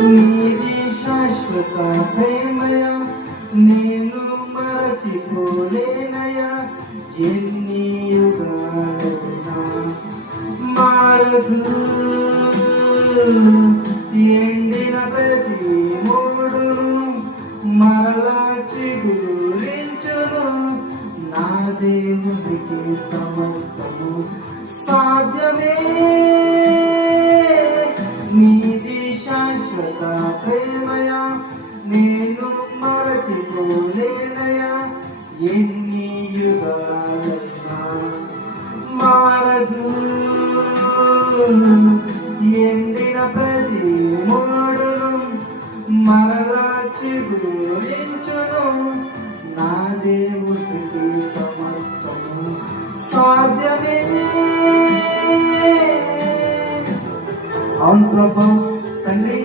నీది శాశ్వత ప్రేమయ నేను మరచిపోలేనయా ఎన్ని యుగాలైనా మారదు ఎండిన ప్రతి మూడును మరలా చిగురించును నా దేవునికి సమస్తము సాధ్యమే నీది శాశ్వత ప్రేమయా నేను మరచిపోలేనయా ఎన్ని యుగాలైనా మారదు ఎండిన ప్రతి మూడును మరలా చిగురించును నా దేవుడికి సమస్తము సాధ్యమే. అవును ప్రభా తండ్రి